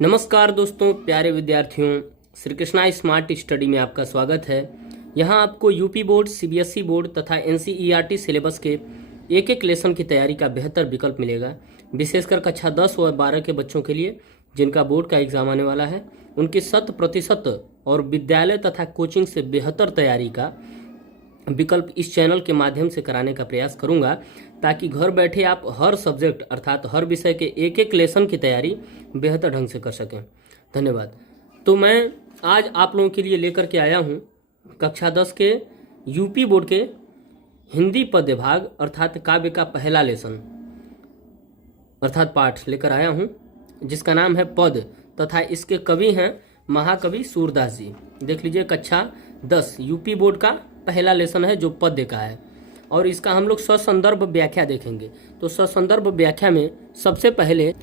नमस्कार दोस्तों, प्यारे विद्यार्थियों, श्री कृष्णा स्मार्ट स्टडी में आपका स्वागत है। यहाँ आपको यूपी बोर्ड, सीबीएसई बोर्ड तथा एनसीईआरटी सिलेबस के एक एक लेसन की तैयारी का बेहतर विकल्प मिलेगा। विशेषकर कक्षा 10 व 12 के बच्चों के लिए जिनका बोर्ड का एग्जाम आने वाला है, उनकी 100% और विद्यालय तथा कोचिंग से बेहतर तैयारी का विकल्प इस चैनल के माध्यम से कराने का प्रयास करूंगा, ताकि घर बैठे आप हर सब्जेक्ट अर्थात हर विषय के एक एक लेसन की तैयारी बेहतर ढंग से कर सकें। धन्यवाद। तो मैं आज आप लोगों के लिए लेकर के आया हूं कक्षा 10 के यूपी बोर्ड के हिंदी पद्य भाग अर्थात काव्य का पहला लेसन अर्थात पाठ लेकर आया हूं, जिसका नाम है पद तथा इसके कवि हैं महाकवि सूरदास जी। देख लीजिए, कक्षा 10 यूपी बोर्ड का पहला लेसन है जो पद्य का है, और इसका हम लोग ससंदर्भ व्याख्या देखेंगे। तो ससंदर्भ व्याख्या में सबसे पहले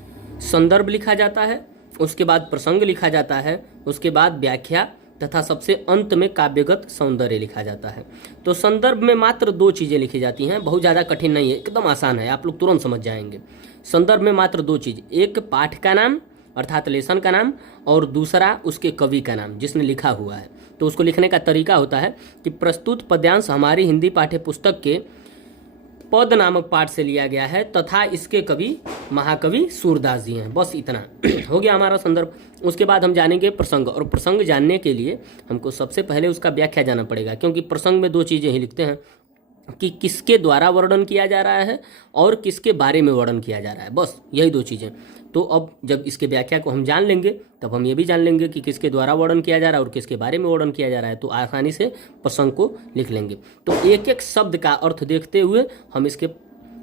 संदर्भ लिखा जाता है, उसके बाद प्रसंग लिखा जाता है, उसके बाद व्याख्या तथा सबसे अंत में काव्यगत सौंदर्य लिखा जाता है। तो संदर्भ में मात्र 2 चीज़ें लिखी जाती हैं, बहुत ज़्यादा कठिन नहीं है, एकदम आसान है, आप लोग तुरंत समझ जाएंगे। संदर्भ में मात्र 2 चीज़, एक पाठ का नाम अर्थात लेसन का नाम, और दूसरा उसके कवि का नाम जिसने लिखा हुआ है। तो उसको लिखने का तरीका होता है कि प्रस्तुत पद्यांश हमारी हिंदी पाठ्य पुस्तक के पद नामक पाठ से लिया गया है तथा इसके कवि महाकवि सूरदास जी हैं। बस इतना हो गया हमारा संदर्भ। उसके बाद हम जानेंगे प्रसंग, और प्रसंग जानने के लिए हमको सबसे पहले उसका व्याख्या जाना पड़ेगा, क्योंकि प्रसंग में 2 चीज़ें ही लिखते हैं कि किसके द्वारा वर्णन किया जा रहा है और किसके बारे में वर्णन किया जा रहा है, बस यही 2 चीज़ें। तो अब जब इसके व्याख्या को हम जान लेंगे, तब हम ये भी जान लेंगे कि किसके द्वारा वर्णन किया जा रहा है और किसके बारे में वर्णन किया जा रहा है, तो आसानी से प्रसंग को लिख लेंगे। तो एक एक शब्द का अर्थ देखते हुए हम इसके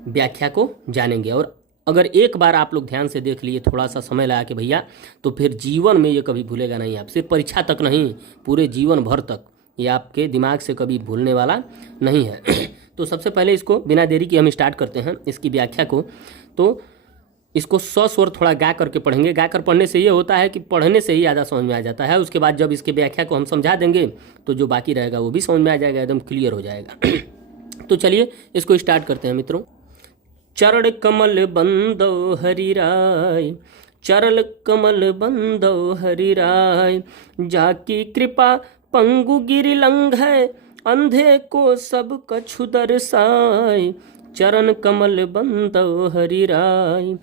व्याख्या को जानेंगे। और अगर एक बार आप लोग ध्यान से देख लिए, थोड़ा सा समय लगा के भैया, तो फिर जीवन में ये कभी भूलेगा नहीं। आप सिर्फ परीक्षा तक नहीं, पूरे जीवन भर तक ये आपके दिमाग से कभी भूलने वाला नहीं है। तो सबसे पहले इसको बिना देरी के हम स्टार्ट करते हैं इसकी व्याख्या को। तो इसको स्वर थोड़ा गा करके पढ़ेंगे। गा कर पढ़ने से ये होता है कि पढ़ने से ही ज़्यादा समझ में आ जाता है। उसके बाद जब इसके व्याख्या को हम समझा देंगे तो जो बाकी रहेगा वो भी समझ में आ जाएगा, एकदम क्लियर हो जाएगा। तो चलिए इसको स्टार्ट करते हैं मित्रों। चरण कमल बंदो हरि राय, चरण कमल बंदो हरि राय, जाकी कृपा पंगु गिरि लंघै, अंधे को सब कछु दर्शाय। चरण कमल बंदो हरि राय,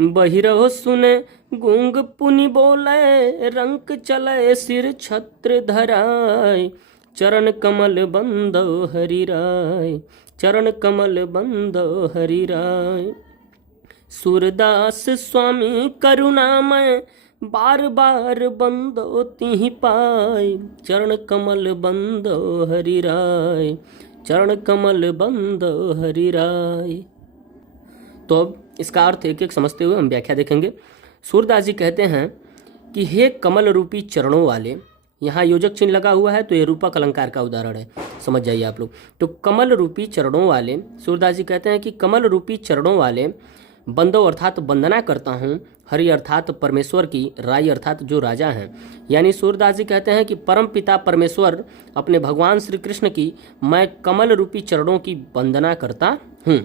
बहिरहो सुने गूंग पुनि बोले, रंक चले सिर छत्र धराय। चरण कमल बंदो हरि राय, चरण कमल बंदो हरि राय। सूरदास स्वामी करुणामय, बार बार बंदो तिहि पाय। चरण कमल बंदो हरि राय, चरण कमल बंदो हरि राय। तो अब इसका अर्थ एक एक समझते हुए हम व्याख्या देखेंगे। सूरदास जी कहते हैं कि हे कमल रूपी चरणों वाले, यहाँ योजक चिन्ह लगा हुआ है तो ये रूपक अलंकार का उदाहरण है, समझ जाइए आप लोग। तो कमल रूपी चरणों वाले, सूरदास जी कहते हैं कि कमल रूपी चरणों वाले बंदो अर्थात वंदना करता हूँ, हरि अर्थात परमेश्वर की, राय अर्थात जो राजा हैं। यानी सूरदास जी कहते हैं कि परम पिता परमेश्वर अपने भगवान श्री कृष्ण की मैं कमल रूपी चरणों की वंदना करता हूँ।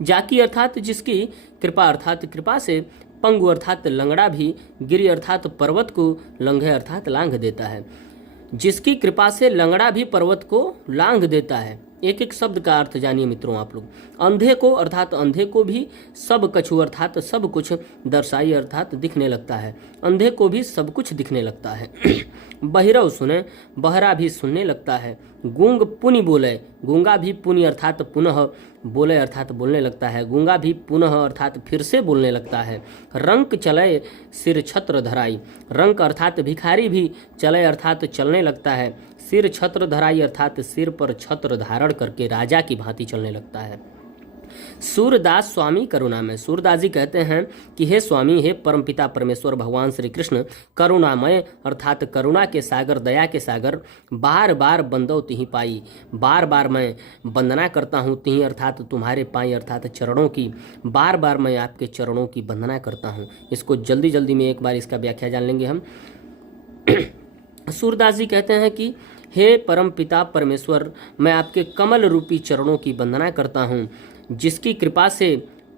जाकी अर्थात जिसकी, कृपा अर्थात कृपा से, पंगु अर्थात लंगड़ा भी, गिरि अर्थात पर्वत को, लंघे अर्थात लांघ देता है। जिसकी कृपा से लंगड़ा भी पर्वत को लांघ देता है। एक एक शब्द का अर्थ जानिए मित्रों आप लोग। अंधे को अर्थात अंधे को भी, सब कछु अर्थात सब कुछ, दर्शाई अर्थात दिखने लगता है, अंधे को भी सब कुछ दिखने लगता है। बहिरव सुने, बहरा भी सुनने लगता है। गूंग पुनि बोले, गूंगा भी पुनि अर्थात पुनः, बोले अर्थात बोलने लगता है, गूंगा भी पुनः अर्थात फिर से बोलने लगता है। रंक चले सिर छत्र धराई, रंक अर्थात भिखारी भी, चले अर्थात चलने लगता है, सिर छत्र धराई अर्थात सिर पर छत्र धारण करके राजा की भांति चलने लगता है। सूरदास स्वामी करुणामय, सूरदास जी कहते हैं कि हे स्वामी, हे परमपिता परमेश्वर भगवान श्री कृष्ण करुणामय अर्थात करुणा के सागर, दया के सागर, बार बार बंदो तिहि पाई, बार बार मैं वंदना करता हूँ, तिहि अर्थात तुम्हारे पाई अर्थात चरणों की, बार बार मैं आपके चरणों की वंदना करता हूँ। इसको जल्दी जल्दी में एक बार इसका व्याख्या जान लेंगे हम। सूरदास जी कहते हैं कि हे परम पिता परमेश्वर, मैं आपके कमल रूपी चरणों की वंदना करता हूँ, जिसकी कृपा से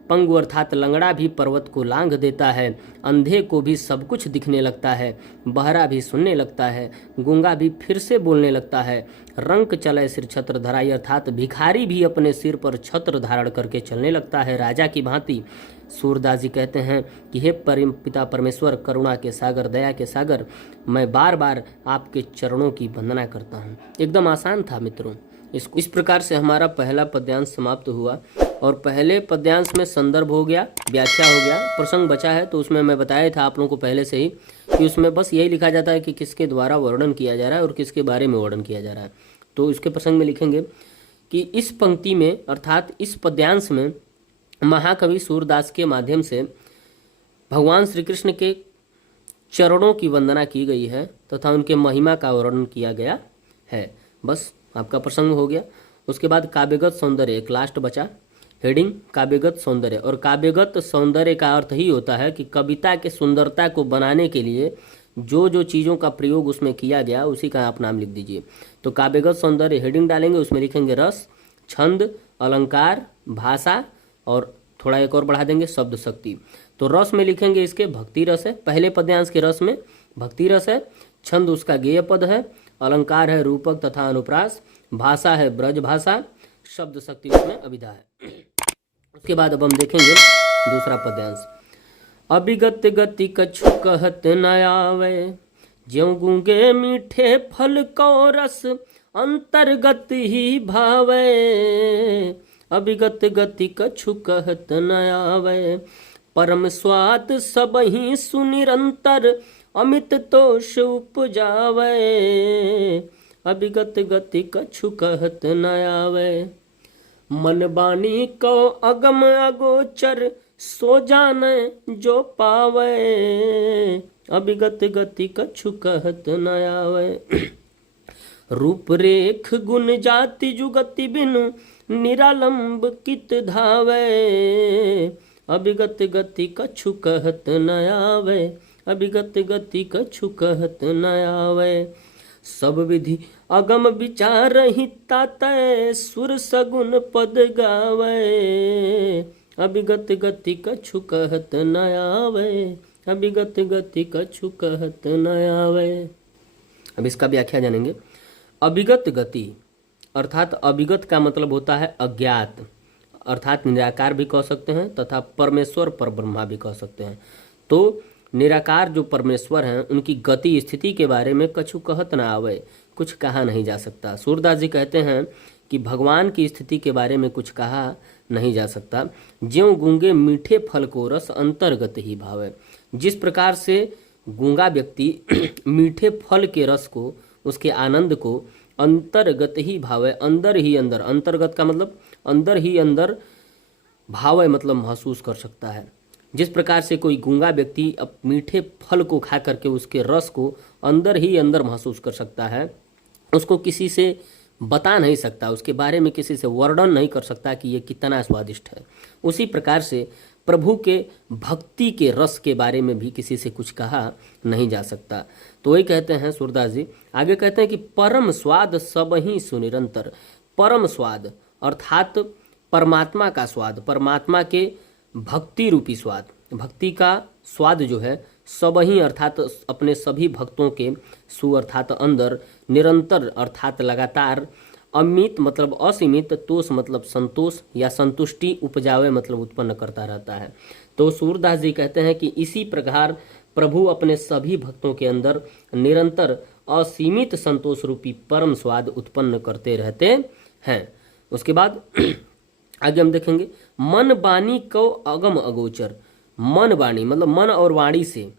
पंगु अर्थात लंगड़ा भी पर्वत को लांघ देता है, अंधे को भी सब कुछ दिखने लगता है, बहरा भी सुनने लगता है, गूंगा भी फिर से बोलने लगता है, रंक चले सिर छत्र धराई अर्थात भिखारी भी अपने सिर पर छत्र धारण करके चलने लगता है राजा की भांति। सूरदास जी कहते हैं कि हे परम पिता परमेश्वर, करुणा के सागर, दया के सागर, मैं बार बार आपके चरणों की वंदना करता हूँ। एकदम आसान था मित्रों। इस प्रकार से हमारा पहला पद्यांश समाप्त हुआ और पहले पद्यांश में संदर्भ हो गया, व्याख्या हो गया, प्रसंग बचा है तो उसमें मैं बताया था आप लोगों को पहले से ही कि उसमें बस यही लिखा जाता है कि किसके द्वारा वर्णन किया जा रहा है और किसके बारे में वर्णन किया जा रहा है। तो इसके प्रसंग में लिखेंगे कि इस पंक्ति में अर्थात इस पद्यांश में महाकवि सूरदास के माध्यम से भगवान श्री कृष्ण के चरणों की वंदना की गई है तथा उनके महिमा का वर्णन किया गया है। बस आपका प्रसंग हो गया। उसके बाद काव्यगत सौंदर्य एक लास्ट बचा, हेडिंग काव्यगत सौंदर्य। और काव्यगत सौंदर्य का अर्थ ही होता है कि कविता के सुंदरता को बनाने के लिए जो जो चीज़ों का प्रयोग उसमें किया गया उसी का आप नाम लिख दीजिए। तो काव्यगत सौंदर्य हेडिंग डालेंगे, उसमें लिखेंगे रस, छंद, अलंकार, भाषा और थोड़ा एक और बढ़ा देंगे शब्द शक्ति। तो रस में लिखेंगे इसके भक्ति रस है, पहले पद्यांश के रस में भक्ति रस है, छंद उसका गेय पद है, अलंकार है रूपक तथा अनुप्रास, भाषा है ब्रज भाषा, शब्द शक्ति उसमें अभिधा है। उसके बाद अब हम देखेंगे दूसरा पद्यांश। अभिगत गति कछु कहत न आवे, ज्यों गूंगे मीठे फल को रस अंतर्गत ही भावे। अभिगत गति कछु कहत न आवे, परम स्वाद सबहि सुनिरंतर अमित तोष उपजावे। अभिगत गति कछु कहत न आवे, मन बानी को अगम अगोचर सो जाने जो पावे। अभिगत गति कछु कहत न आवे, रूप रेख गुण जाति जुगति बिनु निरालंब कित धावे। अभिगत गति कछु कहत न आवे, अभिगत गति कछु कहत न आवे। सब विधि अगम विचार हिता तय सुर सगुन पद गावे। अभिगत गति कछु कहत न आवे, अभिगत गति कछु कहत न आवे। अब इसका व्याख्या जानेंगे। अभिगत गति अर्थात अभिगत का मतलब होता है अज्ञात, अर्थात निराकार भी कह सकते हैं तथा परमेश्वर पर ब्रह्मा भी कह सकते हैं। तो निराकार जो परमेश्वर हैं उनकी गति स्थिति के बारे में कछु कहत न आवे, कुछ कहा नहीं जा सकता। सूरदास जी कहते हैं कि भगवान की स्थिति के बारे में कुछ कहा नहीं जा सकता। ज्यों गूंगे मीठे फल को रस अंतर्गत ही भावे। जिस प्रकार से गूंगा व्यक्ति मीठे फल के रस को, उसके आनंद को अंतर्गत ही भावे, अंदर ही अंदर, अंतर्गत का मतलब अंदर ही अंदर, भावे मतलब महसूस कर सकता है। जिस प्रकार से कोई गूंगा व्यक्ति अब मीठे फल को खा करके उसके रस को अंदर ही अंदर महसूस कर सकता है, उसको किसी से बता नहीं सकता, उसके बारे में किसी से वर्णन नहीं कर सकता कि ये कितना स्वादिष्ट है। उसी प्रकार से प्रभु के भक्ति के रस के बारे में भी किसी से कुछ कहा नहीं जा सकता। तो वही कहते हैं सूरदास जी। आगे कहते हैं कि परम स्वाद सबहि सुनिरंतर। परम स्वाद अर्थात परमात्मा का स्वाद, परमात्मा के भक्ति रूपी स्वाद, भक्ति का स्वाद जो है सबहि अर्थात अपने सभी भक्तों के, सु अर्थात अंदर, निरंतर अर्थात लगातार, अमित मतलब असीमित, तोष मतलब संतोष या संतुष्टि, उपजावे मतलब उत्पन्न करता रहता है। तो सूरदास जी कहते हैं कि इसी प्रकार प्रभु अपने सभी भक्तों के अंदर निरंतर असीमित संतोष रूपी परम स्वाद उत्पन्न करते रहते हैं। उसके बाद आगे हम देखेंगे मन बानी कौ अगम अगोचर। मन बानी मतलब मन और वाणी से,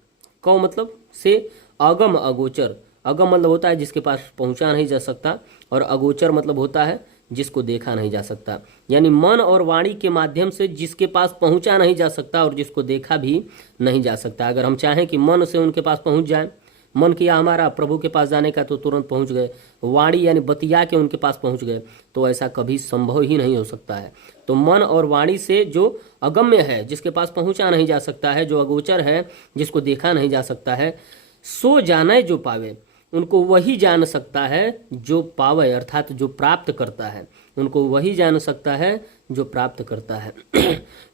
कौ मतलब से, अगम अगोचर। अगम मतलब होता है जिसके पास पहुंचा नहीं जा सकता और अगोचर मतलब होता है जिसको देखा नहीं जा सकता। यानी मन और वाणी के माध्यम से जिसके पास पहुंचा नहीं जा सकता और जिसको देखा भी नहीं जा सकता। अगर हम चाहें कि मन से उनके पास पहुंच जाएं, मन किया हमारा प्रभु के पास जाने का तो तुरंत पहुंच गए, वाणी यानी बतिया के उनके पास पहुंच गए, तो ऐसा कभी संभव ही नहीं हो सकता है। तो मन और वाणी से जो अगम्य है, जिसके पास पहुंचा नहीं जा सकता है, जो अगोचर है, जिसको देखा नहीं जा सकता है, सो जाने जो पावे, उनको वही जान सकता है जो पावे अर्थात जो प्राप्त करता है, उनको वही जान सकता है जो प्राप्त करता है।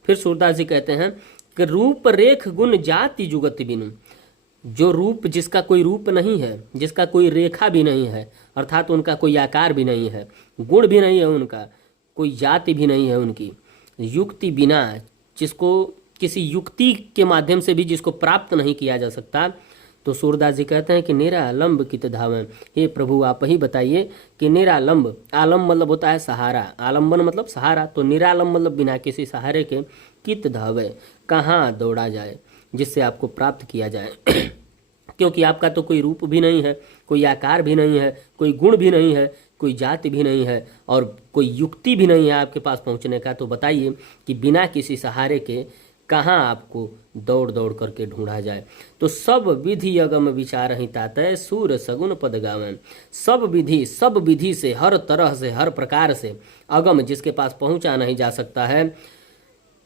फिर सूरदास जी कहते हैं कि रूप रेख गुण जाति जुगति बिनु, जो रूप, जिसका कोई रूप नहीं है, जिसका कोई रेखा भी नहीं है, अर्थात उनका कोई आकार भी नहीं है, गुण भी नहीं है उनका, कोई जाति भी नहीं है उनकी, युक्ति बिना, जिसको किसी युक्ति के माध्यम से भी जिसको प्राप्त नहीं किया जा सकता, तो सूरदास जी कहते हैं कि निरालंब कित धावे। हे प्रभु आप ही बताइए कि निरालंब, आलम मतलब होता है सहारा, आलम्बन मतलब सहारा, तो निरालंब मतलब बिना किसी सहारे के, कित धावे कहाँ दौड़ा जाए जिससे आपको प्राप्त किया जाए। क्योंकि आपका तो कोई रूप भी नहीं है, कोई आकार भी नहीं है, कोई गुण भी नहीं है, कोई जाति भी नहीं है और कोई युक्ति भी नहीं है आपके पास पहुंचने का, तो बताइए कि बिना किसी सहारे के कहाँ आपको दौड़ दौड़ करके ढूंढा जाए। तो सब विधि अगम विचार ही तातय सूर सगुन पद गावन। सब विधि से, हर तरह से, हर प्रकार से, अगम जिसके पास पहुंचा नहीं जा सकता है,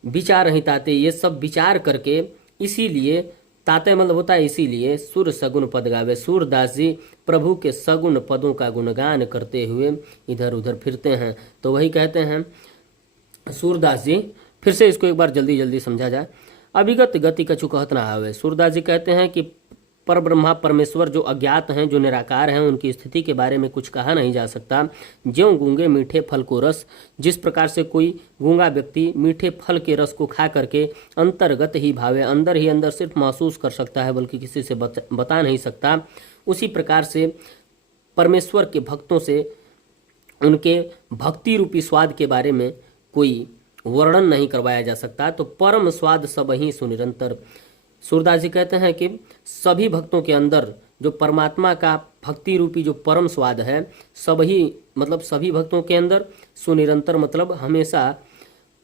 विचार ही ताते, ये सब विचार करके, इसीलिए ताते मतलब होता है इसीलिए, सुर सगुन पद गावे। सूरदास जी प्रभु के सगुन पदों का गुणगान करते हुए इधर उधर फिरते हैं। तो वही कहते हैं सूरदास जी, फिर से इसको एक बार जल्दी जल्दी समझा जाए। अभिगत गति कछु कहत ना आवे। सूरदास जी कहते हैं कि पर ब्रह्मा परमेश्वर जो अज्ञात हैं, जो निराकार हैं, उनकी स्थिति के बारे में कुछ कहा नहीं जा सकता। ज्यों गूंगे मीठे फल को रस, जिस प्रकार से कोई गूंगा व्यक्ति मीठे फल के रस को खा करके अंतर्गत ही भावे, अंदर ही अंदर सिर्फ महसूस कर सकता है, बल्कि किसी से बता नहीं सकता, उसी प्रकार से परमेश्वर के भक्तों से उनके भक्ति रूपी स्वाद के बारे में कोई वर्णन नहीं करवाया जा सकता। तो परम स्वाद सब ही सुनिरंतर। सूरदास जी कहते हैं कि सभी भक्तों के अंदर जो परमात्मा का भक्ति रूपी जो परम स्वाद है, सभी भक्तों के अंदर सुनिरंतर मतलब हमेशा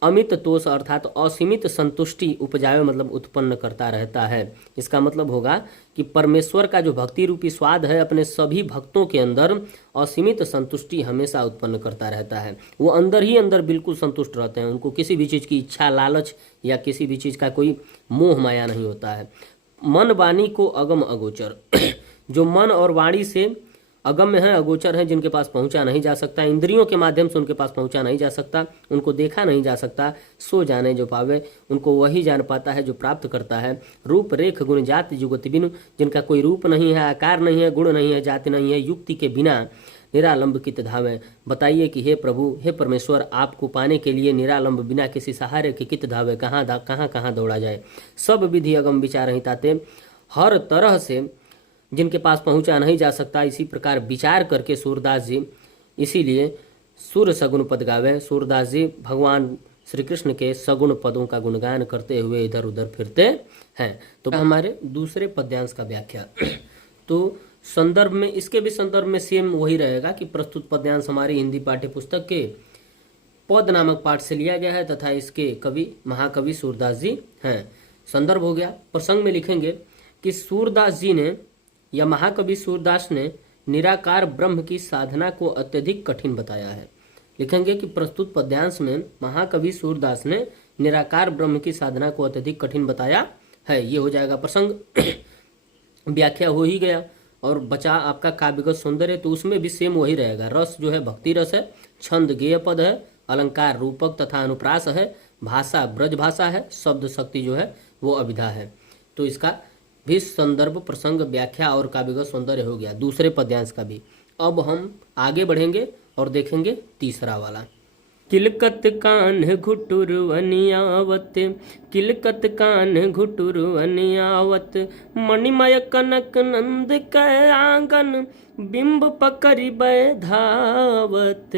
अमित तोष अर्थात असीमित संतुष्टि उपजावे मतलब उत्पन्न करता रहता है। इसका मतलब होगा कि परमेश्वर का जो भक्ति रूपी स्वाद है अपने सभी भक्तों के अंदर असीमित संतुष्टि हमेशा उत्पन्न करता रहता है। वो अंदर ही अंदर बिल्कुल संतुष्ट रहते हैं, उनको किसी भी चीज़ की इच्छा, लालच या किसी भी चीज़ का कोई मोह माया नहीं होता है। मन वाणी को अगम अगोचर, जो मन और वाणी से अगम्य है, अगोचर है, जिनके पास पहुंचा नहीं जा सकता, इंद्रियों के माध्यम से उनके पास पहुंचा नहीं जा सकता, उनको देखा नहीं जा सकता, सो जाने जो पावे, उनको वही जान पाता है जो प्राप्त करता है। रूप रेख गुण जाति जुगति बिनु, जिनका कोई रूप नहीं है, आकार नहीं है, गुण नहीं है, जाति नहीं है, युक्ति के बिना निरालंब कित धावे। बताइए कि हे प्रभु, हे परमेश्वर, आपको पाने के लिए निरालंब बिना किसी सहारे के कित धावे, कहाँ दौड़ा जाए। सब विधि अगम विचार ही ताते, हर तरह से जिनके पास पहुंचा नहीं जा सकता, इसी प्रकार विचार करके सूरदास जी इसीलिए सुर सगुन पद गावे। सूरदास जी भगवान श्री कृष्ण के सगुण पदों का गुणगान करते हुए इधर उधर फिरते हैं। तो हमारे दूसरे पद्यांश का व्याख्या, तो संदर्भ में, इसके भी संदर्भ में सेम वही रहेगा कि प्रस्तुत पद्यांश हमारी हिंदी पाठ्य पुस्तक के पद नामक पाठ से लिया गया है तथा इसके कवि महाकवि सूरदास जी हैं। संदर्भ हो गया। प्रसंग में लिखेंगे कि सूरदास जी ने या महाकवि सूरदास ने निराकार ब्रह्म की साधना को अत्यधिक कठिन बताया है। लिखेंगे कि प्रस्तुत पद्यांश में महाकवि सूरदास ने निराकार ब्रह्म की साधना को अत्यधिक कठिन बताया है। ये हो जाएगा प्रसंग। व्याख्या हो ही गया और बचा आपका काव्यगत सौंदर्य, तो उसमें भी सेम वही रहेगा। रस जो है भक्ति रस है, छंद गेय पद है, अलंकार रूपक तथा अनुप्रास है, भाषा ब्रज भाषा है, शब्द शक्ति जो है वो अभिधा है। तो इसका भी संदर्भ, प्रसंग, व्याख्या और काव्यगत सौंदर्य हो गया दूसरे पद्यांश का भी। अब हम आगे बढ़ेंगे और देखेंगे तीसरा वाला। किलकत कान घुटुर वनियावत, किलकत कान घुटुर वनियावत, मणिमय कनक नंद कै आंगन, बिंब पकड़ी धावत।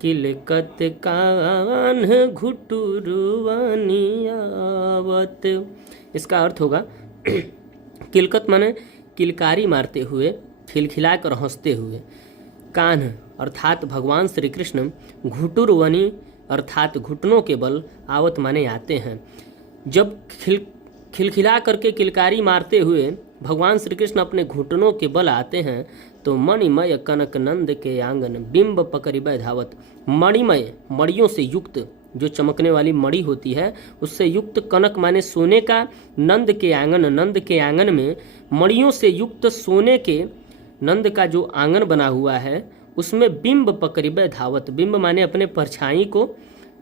किलकत कान घुटुर वनियावत, इसका अर्थ होगा किलकत माने किलकारी मारते हुए, खिलखिला कर हंसते हुए। कान्ह अर्थात भगवान श्री कृष्ण, घुटुरवनी अर्थात घुटनों के बल, आवत माने आते हैं। जब खिलखिला करके किलकारी मारते हुए भगवान श्री कृष्ण अपने घुटनों के बल आते हैं, तो मणिमय कनक नंद के आंगन, बिंब पकड़िबै धावत। मणिमय, मणियों से युक्त, जो चमकने वाली मणि होती है उससे युक्त, कनक माने सोने का, नंद के आंगन, नंद के आंगन में मणियों से युक्त सोने के, नंद का जो आंगन बना हुआ है उसमें बिंब पकड़िबे धावत, बिंब माने अपने परछाई को,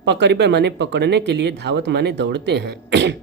पकड़िबे माने पकड़ने के लिए, धावत माने दौड़ते हैं।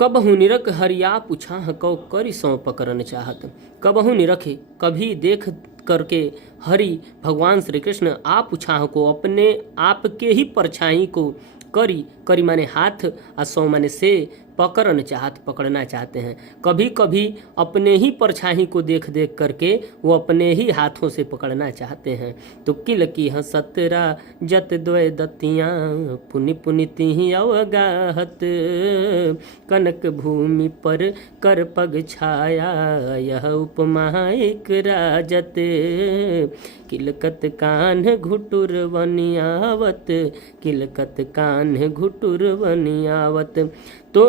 कबहु निरख हरिया पूछा कौ करी सौ पकड़न चाहत, कबहु निरखे कभी देख करके हरि भगवान श्री कृष्ण आप पूछा को अपने आपके ही परछाई को, करी करी माने हाथ, और सौ माने से, पकड़न चाहत पकड़ना चाहते हैं। कभी कभी अपने ही परछाई को देख देख करके वो अपने ही हाथों से पकड़ना चाहते हैं। तो किल की हंसत राजत द्वय दतियाँ, पुनि पुनि तिहि अवगाहत, कनक भूमि पर कर पग छाया, यह उपमा एक राजत, किलकत कान्ह घुटुर वनियावत, किलकत कान्ह घुटुर वनियावत। तो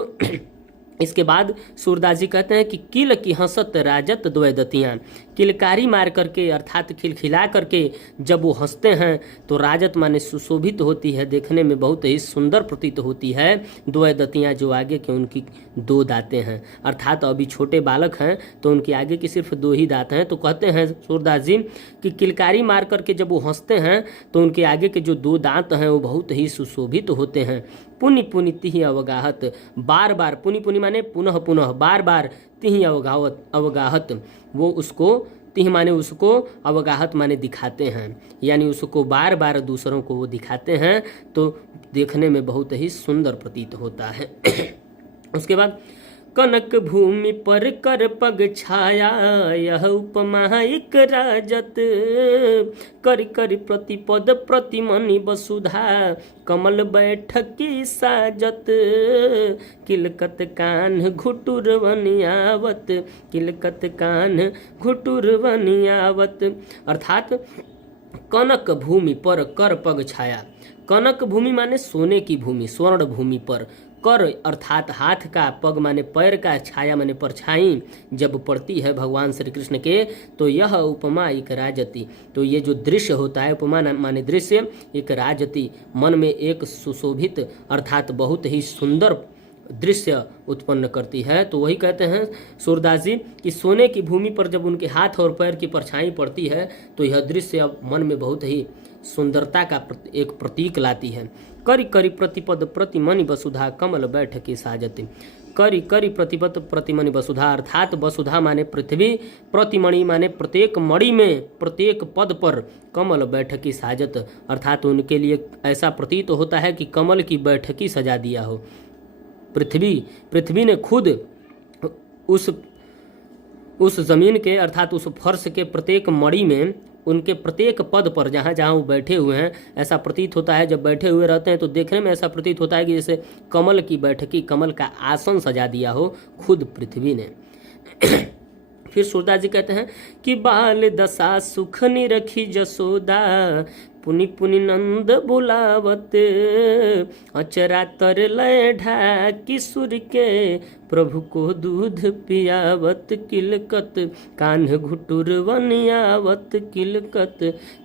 इसके बाद सूरदास जी कहते हैं कि किल की हंसत राजत द्वय दतियाँ, किलकारी मार करके अर्थात खिलखिला करके जब वो हंसते हैं तो राजत माने सुशोभित होती है, देखने में बहुत ही सुंदर प्रतीत होती है। द्वय दतियाँ जो आगे के उनकी दो दांतें हैं, अर्थात अभी छोटे बालक हैं तो उनके आगे की सिर्फ दो ही दांत हैं। तो कहते हैं सूरदास जी कि किलकारी मार करके जब वो हंसते हैं तो उनके आगे के जो दो दांत हैं वो बहुत ही सुशोभित होते हैं। पुनि पुनि तिहि अवगाहत, बार बार, पुनि पुनि माने पुनः पुनः, बार बार, तिहि अवगाहत, वो उसको, तिहि माने उसको, अवगाहत माने दिखाते हैं, यानी उसको बार बार दूसरों को वो दिखाते हैं तो देखने में बहुत ही सुंदर प्रतीत होता है। उसके बाद कनक भूमि पर कर पग छाया, यह उपमा एक राजत, कर कर प्रतिपद प्रतिमनि वसुधा, कमल बैठकी साजत, किलकत कान्ह घुटुर वनियावत, किलकत कान्ह घुटुर वनियावत। अर्थात कनक भूमि पर कर पग छाया, कनक भूमि माने सोने की भूमि, स्वर्ण भूमि पर, कर अर्थात हाथ का, पग माने पैर का, छाया माने परछाई जब पड़ती है भगवान श्री कृष्ण के, तो यह उपमा एक राजती, तो ये जो दृश्य होता है, उपमा माने दृश्य, एक राजती, मन में एक सुशोभित अर्थात बहुत ही सुंदर दृश्य उत्पन्न करती है। तो वही कहते हैं सूरदास जी कि सोने की भूमि पर जब उनके हाथ और पैर की परछाई पड़ती है तो यह दृश्य अब मन में बहुत ही सुंदरता का एक प्रतीक लाती है। करी करी प्रतिपद प्रतिमनि वसुधा, कमल बैठकी साजती, करी करी प्रतिपद प्रतिमनि वसुधा, अर्थात वसुधा माने पृथ्वी, प्रतिमणि माने प्रत्येक मणि में, प्रत्येक पद पर, कमल बैठकी साजत, अर्थात उनके लिए ऐसा प्रतीत होता है कि कमल की बैठकी सजा दिया हो। पृथ्वी ने खुद उस जमीन के अर्थात उस फर्श के प्रत्येक मणि में, उनके प्रत्येक पद पर जहाँ जहाँ वो बैठे हुए हैं, ऐसा प्रतीत होता है जब बैठे हुए रहते हैं तो देखने में ऐसा प्रतीत होता है कि जैसे कमल की बैठकी, कमल का आसन सजा दिया हो खुद पृथ्वी ने। फिर सूरदास जी कहते हैं कि बाल दशा सुख निरखी जसोदा, पुनि पुनि नंद बुलावत, अचरा तर लय ढाकी सुर के, प्रभु को दूध पियावत, किलकत कान्ह घुटुर वनियावत, किलकत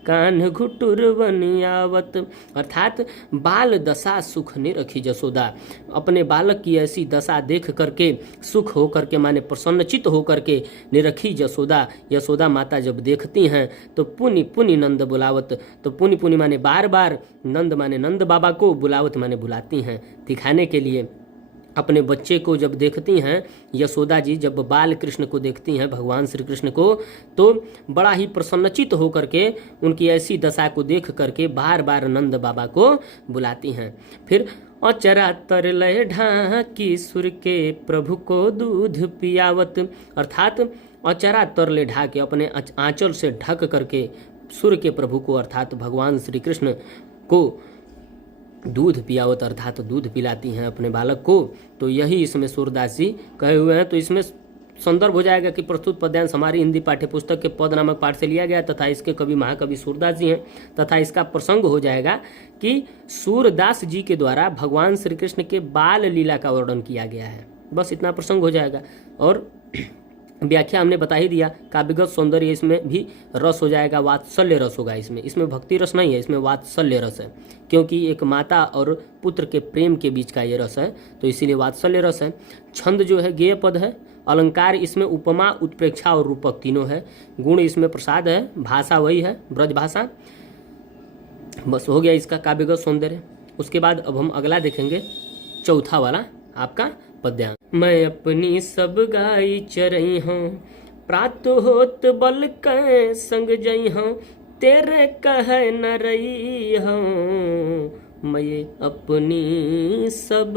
कान्ह घुटुर वनियावत। अर्थात बाल दशा सुख निरखी जसोदा, अपने बालक की ऐसी दशा देख करके सुख हो करके माने प्रसन्नचित हो करके निरखी जसोदा, यशोदा माता जब देखती हैं तो पुनि पुनि नंद बुलावत, तो पुनि पुनि माने बार बार, नंद माने नंद बाबा को, बुलावत माने बुलाती हैं दिखाने के लिए। अपने बच्चे को जब देखती हैं यशोदा जी, जब बाल कृष्ण को देखती हैं भगवान श्री कृष्ण को, तो बड़ा ही प्रसन्नचित हो करके उनकी ऐसी दशा को देख करके बार बार नंद बाबा को बुलाती हैं। फिर अचरा तर लय ढाकी सुर के, प्रभु को दूध पियावत, अर्थात अचरा तरले ढाके, अपने आंचल से ढक करके सुर के प्रभु को अर्थात भगवान श्री कृष्ण को दूध पियावत, अर्थात दूध पिलाती हैं अपने बालक को। तो यही इसमें सूरदास जी कहे हुए हैं। तो इसमें संदर्भ हो जाएगा कि प्रस्तुत पद्यांश हमारी हिंदी पाठ्य पुस्तक के पद नामक पाठ से लिया गया तथा इसके कवि महाकवि सूरदास जी हैं, तथा इसका प्रसंग हो जाएगा कि सूरदास जी के द्वारा भगवान श्री कृष्ण के बाल लीला का वर्णन किया गया है। बस इतना प्रसंग हो जाएगा। और व्याख्या हमने बता ही दिया, काव्यगत सौंदर्य इसमें भी रस हो जाएगा, वात्सल्य रस होगा इसमें भक्ति रस नहीं है, इसमें वात्सल्य रस है, क्योंकि एक माता और पुत्र के प्रेम के बीच का ये रस है, तो इसीलिए वात्सल्य रस है। छंद जो है गेय पद है अलंकार इसमें उपमा, उत्प्रेक्षा और रूपक तीनों है। गुण इसमें प्रसाद है, भाषा वही है ब्रज भाषा। बस हो गया इसका काव्यगत सौंदर्य। उसके बाद अब हम अगला देखेंगे, चौथा वाला आपका पद्यांश। मैं अपनी सब गाय चरई हूँ, प्रात होत बल कै संग जई हूँ, तेरे कह न रही हूँ, मैं अपनी सब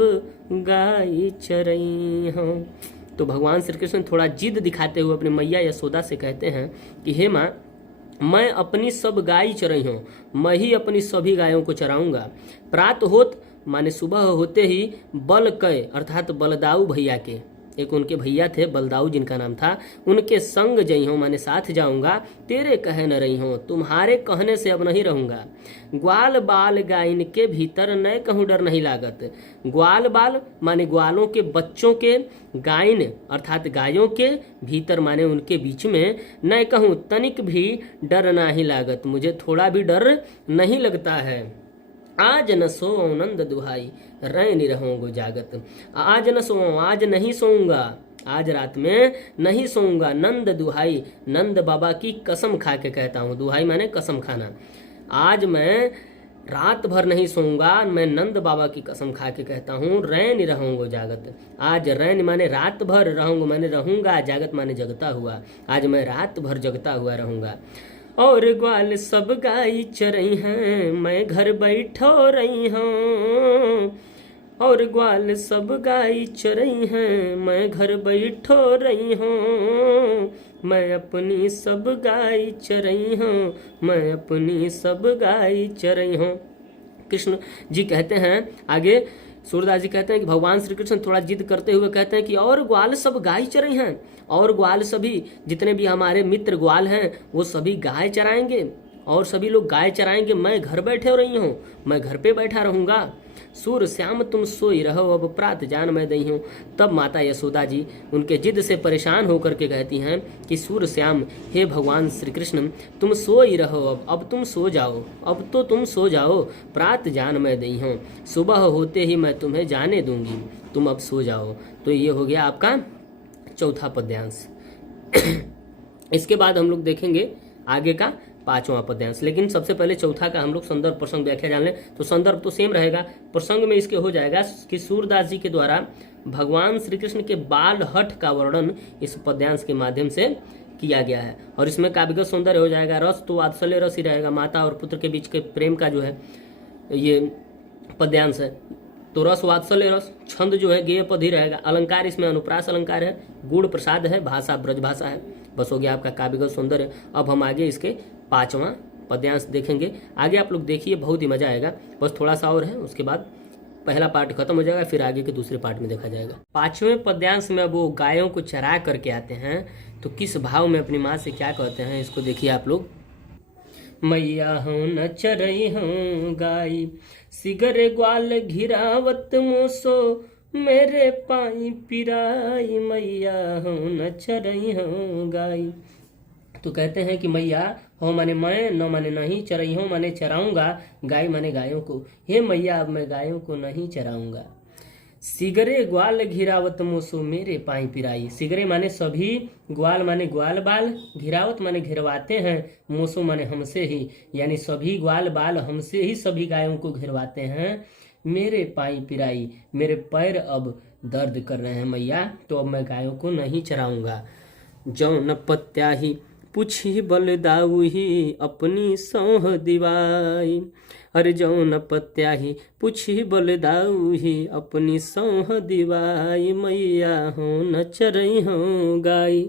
गाय चरई हूँ। तो भगवान श्री कृष्ण थोड़ा जिद दिखाते हुए अपनी मैया यशोदा से कहते हैं कि हे माँ, मैं अपनी सब गाय चरई हूँ, मैं ही अपनी सभी गायों को चराऊंगा। प्रात होत माने सुबह होते ही, बल कय अर्थात बलदाऊ भैया के, एक उनके भैया थे बलदाऊ जिनका नाम था, उनके संग जई हूँ माने साथ जाऊंगा, तेरे कहे न रही हूँ, तुम्हारे कहने से अब नहीं रहूंगा। ग्वाल बाल गायन के भीतर नए कहूँ डर नहीं लागत। ग्वाल बाल माने ग्वालों के बच्चों के, गायन अर्थात गायों के, भीतर माने उनके बीच में, नए कहूँ तनिक भी डर नहीं लागत, मुझे थोड़ा भी डर नहीं लगता है। आज न सो नंद दुहाई, रैन रहूंगो जागत। आज न सो, आज नहीं सोऊंगा, आज रात में नहीं सोऊंगा, नंद दुहाई, नंद बाबा की कसम खा के कहता हूँ, दुहाई माने कसम खाना। आज मैं रात भर नहीं सोऊंगा, मैं नंद बाबा की कसम खा के कहता हूँ, रैन रहूंगो जागत। आज रैन माने रात भर, रहूंगो माने रहूंगा, जागत माने जगता हुआ, आज मैं रात भर जगता हुआ रहूंगा। और ग्वाल सब गाय चरई हैं, मैं घर बैठो रही हूँ। और ग्वाल सब गाय चरई हैं, मैं घर बैठो रही हूँ, मैं अपनी सब गाय चरई हूँ, मैं अपनी सब गाय चरई हूँ। कृष्ण जी कहते हैं आगे, सूरदास जी कहते हैं कि भगवान श्री कृष्ण थोड़ा जिद करते हुए कहते हैं कि और ग्वाल सब गाय चराई हैं, और ग्वाल सभी जितने भी हमारे मित्र ग्वाल हैं वो सभी गाय चराएंगे, और सभी लोग गाय चराएंगे, मैं घर बैठे हो रही हूँ, मैं घर पे बैठा रहूंगा। सूर श्याम तुम सोई रहो, अब प्रात जान मैं दई हूँ। तब माता यशोदा जी उनके जिद से परेशान होकर के कहती हैं कि सूर श्याम, हे भगवान श्री कृष्ण, तुम सोई रहो, अब तुम सो जाओ, अब तो तुम सो जाओ, प्रात जान मैं दई हूँ, सुबह होते ही मैं तुम्हें जाने दूंगी, तुम अब सो जाओ। तो ये हो गया आपका चौथा पद्यांश। इसके बाद हम लोग देखेंगे आगे का पांचवा पद्यांश, लेकिन सबसे पहले चौथा का हम लोग संदर्भ प्रसंग व्याख्या जान लें। तो संदर्भ तो सेम रहेगा, प्रसंग में इसके हो जाएगा कि सूरदास जी के द्वारा भगवान श्री कृष्ण के बाल हठ का वर्णन इस पद्यांश के माध्यम से किया गया है, और इसमें काव्यगत सौंदर्य हो जाएगा। रस तो वात्सल्य रस ही रहेगा, माता और पुत्र के बीच के प्रेम का जो है ये पद्यांश है, तो रस वात्सल्य रस। छंद जो है गेय पद ही रहेगा। अलंकार इसमें अनुप्रास अलंकार है, गुण प्रसाद है, भाषा ब्रज भाषा है। बस हो गया आपका काव्यगत सौंदर्य। अब हम आगे इसके पांचवा पद्यांश देखेंगे। आगे आप लोग देखिए, बहुत ही मजा आएगा। बस थोड़ा सा और है, उसके बाद पहला पार्ट खत्म हो जाएगा, फिर आगे के दूसरे पार्ट में देखा जाएगा। पांचवें पद्यांश में वो गायों को चरा करके आते हैं, तो किस भाव में अपनी माँ से क्या कहते हैं इसको देखिए आप लोग। मैया हूँ न चरई हूँ गाय, सिगर ग्वाल घिरावत मोसो, मेरे पाई पिराई, मैया हूँ न चरई हूँ गाय। तो कहते हैं कि मैया हो माने मैं, न माने नहीं, चरई हूँ माने चराऊंगा, गाय माने गायों को। हे मैया अब मैं गायों को नहीं चराऊंगा। सिगरे ग्वाल घिरावत मोसो, मेरे पाई पिराई। सिगरे माने सभी, ग्वाल माने ग्वाल बाल, घिरावत माने घिरवाते हैं, मोसो माने हमसे ही, यानी सभी ग्वाल बाल हमसे ही सभी गायों को घिरवाते हैं। मेरे पाई पिराई, मेरे पैर अब दर्द कर रहे हैं मैया, तो अब मैं गायों को नहीं चराऊंगा। जौन पत्या ही पूछी बलदाऊ ही, अपनी सौह दिवाई। अरे जौन पत्या ही पूछी बलदाऊ ही, अपनी सौह दिवाई, मैया हो न चरई हो गाय।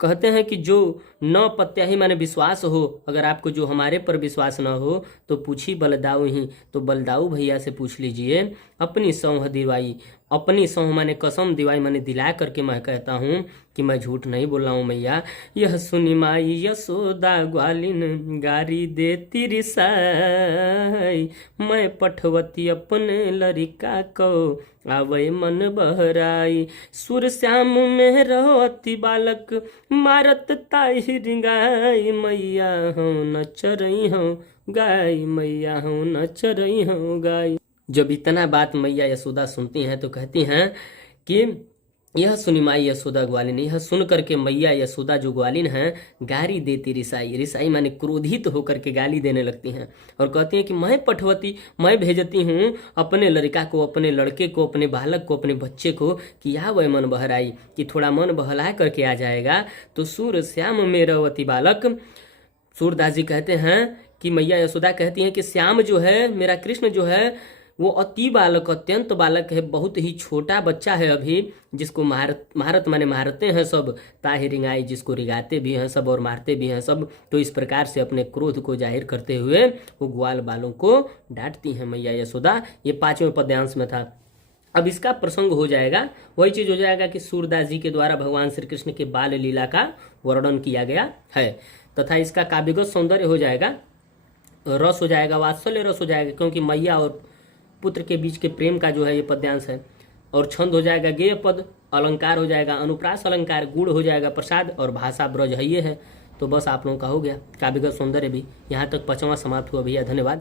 कहते हैं कि जो न पत्या ही माने विश्वास हो, अगर आपको जो हमारे पर विश्वास न हो तो पूछी बलदाऊ ही, तो बलदाऊ भैया से पूछ लीजिए। अपनी सौह दिवाई, अपनी सौह माने कसम, दिवाई माने दिला करके मैं कहता हूँ कि मैं झूठ नहीं बोल रहा हूँ मैया। यह सुनी माई यशोदा ग्वालिन, गारी देती रिसाई, मैं पठवती अपने लड़का को, आवे मन बहराई। सुर श्याम में रहती बालक, मारत ताहि रिंगाई, मैया हो न चरई हो गाय, मैया हो न चरई हो गाय। जब इतना बात मैया यशोदा सुनती हैं तो कहती हैं कि यह सुनी माई यशोदा ग्वालिन, यह सुन करके मैया यशोदा जो ग्वालिन हैं गारी देती रिसाई, रिसाई माने क्रोधित होकर के गाली देने लगती हैं और कहती हैं कि मैं पठवती, मैं भेजती हूँ अपने लड़का को, अपने लड़के को, अपने बालक को, अपने बच्चे को कि या वह मन बहराई, कि थोड़ा मन बहला करके आ जाएगा तो सूर श्याम मेरवती बालक। सूरदास जी कहते हैं कि मैया यशोदा कहती हैं कि श्याम जो है, मेरा कृष्ण जो है, वो अति बालक, अत्यंत बालक है, बहुत ही छोटा बच्चा है अभी, जिसको महारत माने मारते हैं सब, ताहि रिंगाई, जिसको रिगाते भी हैं सब और मारते भी हैं सब। तो इस प्रकार से अपने क्रोध को जाहिर करते हुए वो ग्वाल बालों को डांटती हैं मैया यशोदा। ये 5वें पद्यांश में था। अब इसका प्रसंग हो जाएगा, वही चीज हो जाएगा कि सूरदास जी के द्वारा भगवान श्री कृष्ण के बाल लीला का वर्णन किया गया है तथा इसका काव्यगत सौंदर्य हो जाएगा, रस हो जाएगा, वात्सल्य रस हो जाएगा, क्योंकि मैया और पुत्र के बीच के प्रेम का जो है ये पद्यांश है। और छंद हो जाएगा गेय पद, अलंकार हो जाएगा अनुप्रास अलंकार, गुण हो जाएगा प्रसाद और भाषा ब्रज है ये है। तो बस आप लोगों का हो गया काव्यगत सौंदर्य भी। यहाँ तक 5वां समाप्त हुआ भैया, धन्यवाद।